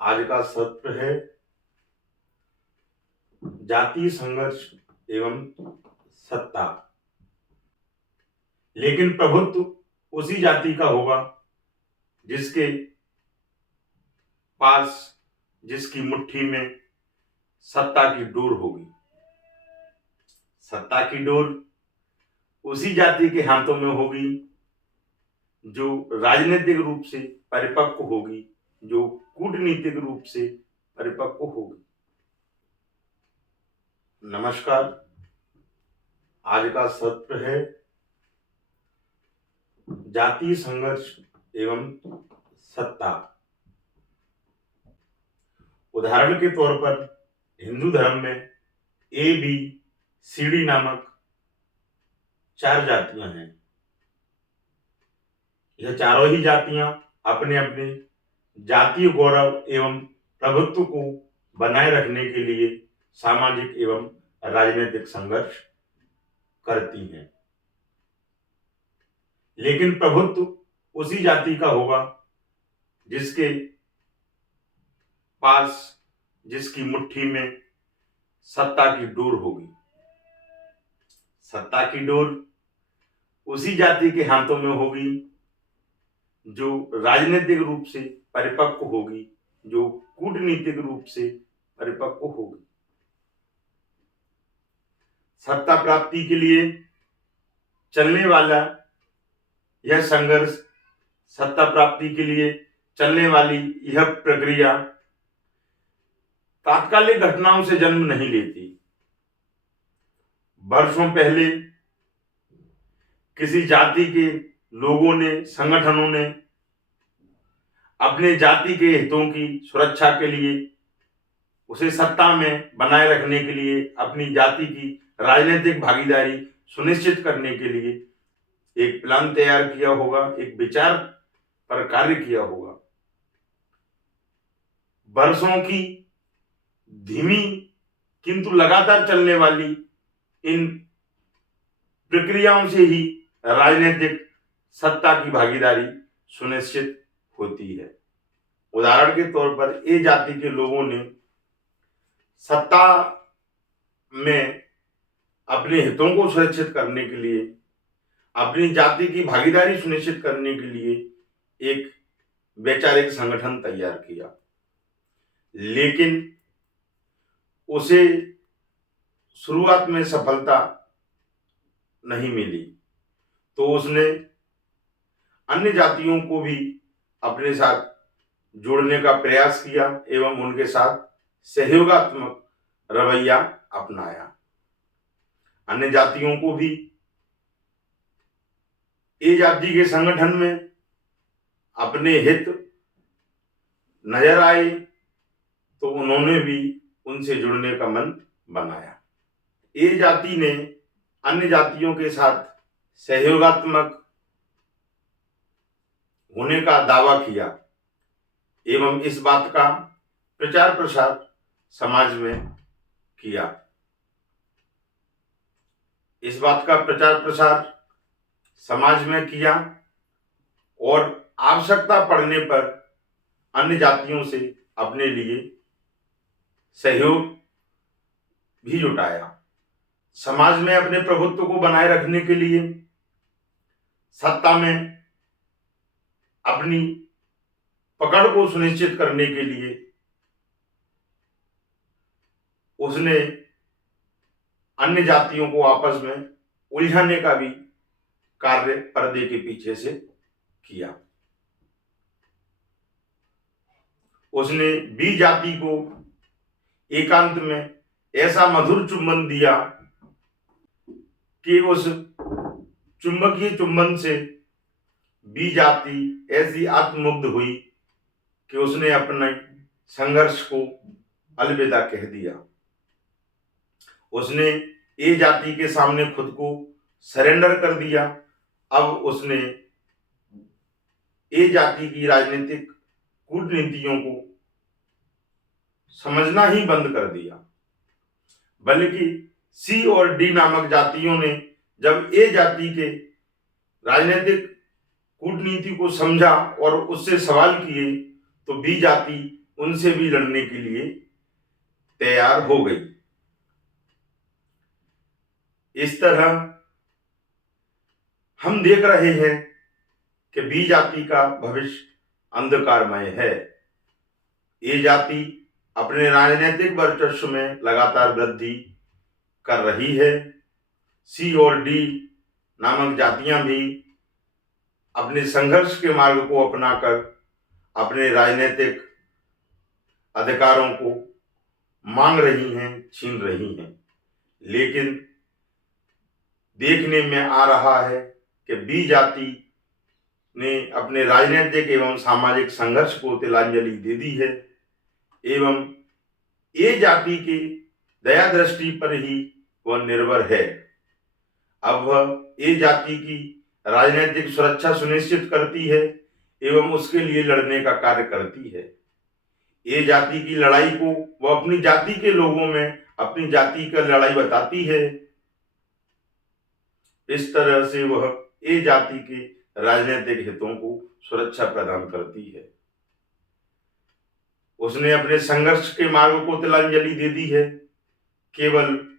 आज का सत्र है जातीय संघर्ष एवं सत्ता। लेकिन प्रभुत्व उसी जाति का होगा जिसके पास, जिसकी मुट्ठी में सत्ता की डोर होगी। सत्ता की डोर उसी जाति के हाथों में होगी जो राजनीतिक रूप से परिपक्व होगी, जो कूटनीतिक रूप से परिपक्व होगी। नमस्कार, आज का सत्र है जातीय संघर्ष एवं सत्ता। उदाहरण के तौर पर हिंदू धर्म में ए बी सी डी नामक 4 जातियां हैं। यह चारों ही जातियां अपने अपने जातीय गौरव एवं प्रभुत्व को बनाए रखने के लिए सामाजिक एवं राजनीतिक संघर्ष करती हैं। लेकिन प्रभुत्व उसी जाति का होगा जिसके पास, जिसकी मुट्ठी में सत्ता की डोर होगी। सत्ता की डोर उसी जाति के हाथों में होगी जो राजनीतिक रूप से परिपक्व होगी, जो कूटनीतिक रूप से परिपक्व होगी। सत्ता प्राप्ति के लिए चलने वाला यह संघर्ष, सत्ता प्राप्ति के लिए चलने वाली यह प्रक्रिया तात्कालिक घटनाओं से जन्म नहीं लेती। वर्षों पहले किसी जाति के लोगों ने, संगठनों ने अपने जाति के हितों की सुरक्षा के लिए, उसे सत्ता में बनाए रखने के लिए, अपनी जाति की राजनीतिक भागीदारी सुनिश्चित करने के लिए एक प्लान तैयार किया होगा, एक विचार पर कार्य किया होगा। वर्षों की धीमी किंतु लगातार चलने वाली इन प्रक्रियाओं से ही राजनीतिक सत्ता की भागीदारी सुनिश्चित होती है। उदाहरण के तौर पर ए जाति के लोगों ने सत्ता में अपने हितों को सुरक्षित करने के लिए, अपनी जाति की भागीदारी सुनिश्चित करने के लिए एक वैचारिक संगठन तैयार किया। लेकिन उसे शुरुआत में सफलता नहीं मिली, तो उसने अन्य जातियों को भी अपने साथ जोड़ने का प्रयास किया एवं उनके साथ सहयोगात्मक रवैया अपनाया। अन्य जातियों को भी ए जाति के संगठन में अपने हित नजर आए तो उन्होंने भी उनसे जुड़ने का मन बनाया। ए जाति ने अन्य जातियों के साथ सहयोगात्मक होने का दावा किया एवं इस बात का प्रचार प्रसार समाज में किया। इस बात का प्रचार प्रसार समाज में किया और आवश्यकता पड़ने पर अन्य जातियों से अपने लिए सहयोग भी जुटाया। समाज में अपने प्रभुत्व को बनाए रखने के लिए, सत्ता में अपनी पकड़ को सुनिश्चित करने के लिए उसने अन्य जातियों को आपस में उलझाने का भी कार्य पर्दे के पीछे से किया। उसने बी जाति को एकांत में ऐसा मधुर चुंबन दिया कि उस चुंबकीय चुंबन से बी जाति ऐसी आत्ममुग्ध हुई कि उसने अपने संघर्ष को अलविदा कह दिया। उसने ए जाति के सामने खुद को सरेंडर कर दिया। अब उसने ए जाति की राजनीतिक कूटनीतियों को समझना ही बंद कर दिया। बल्कि सी और डी नामक जातियों ने जब ए जाति के राजनीतिक कूटनीति को समझा और उससे सवाल किए तो बी जाति उनसे भी लड़ने के लिए तैयार हो गई। इस तरह हम देख रहे हैं कि बी जाति का भविष्य अंधकारमय है। ए जाति अपने राजनीतिक वर्चस्व में लगातार वृद्धि कर रही है। सी और डी नामक जातियां भी अपने संघर्ष के मार्ग को अपनाकर अपने राजनीतिक अधिकारों को मांग रही हैं, छीन रही हैं। लेकिन देखने में आ रहा है कि बी जाति ने अपने राजनीतिक एवं सामाजिक संघर्ष को तिलांजलि दे दी है एवं ए जाति की दया दृष्टि पर ही वह निर्भर है। अब वह ए जाति की राजनीतिक सुरक्षा सुनिश्चित करती है एवं उसके लिए लड़ने का कार्य करती है। ए जाति की लड़ाई को वह अपनी जाति के लोगों में अपनी जाति का लड़ाई बताती है। इस तरह से वह ए जाति के राजनीतिक हितों को सुरक्षा प्रदान करती है। उसने अपने संघर्ष के मार्ग को तिलांजलि दे दी है। केवल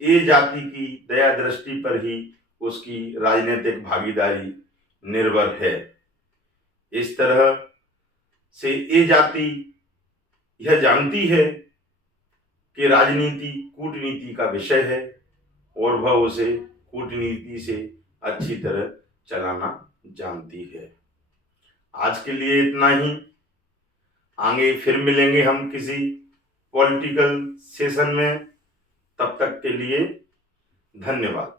ए जाति की दया दृष्टि पर ही उसकी राजनीतिक भागीदारी निर्भर है। इस तरह से ए जाति यह जानती है कि राजनीति कूटनीति का विषय है और वह उसे कूटनीति से अच्छी तरह चलाना जानती है। आज के लिए इतना ही। आगे फिर मिलेंगे हम किसी पॉलिटिकल सेशन में। तब तक के लिए धन्यवाद।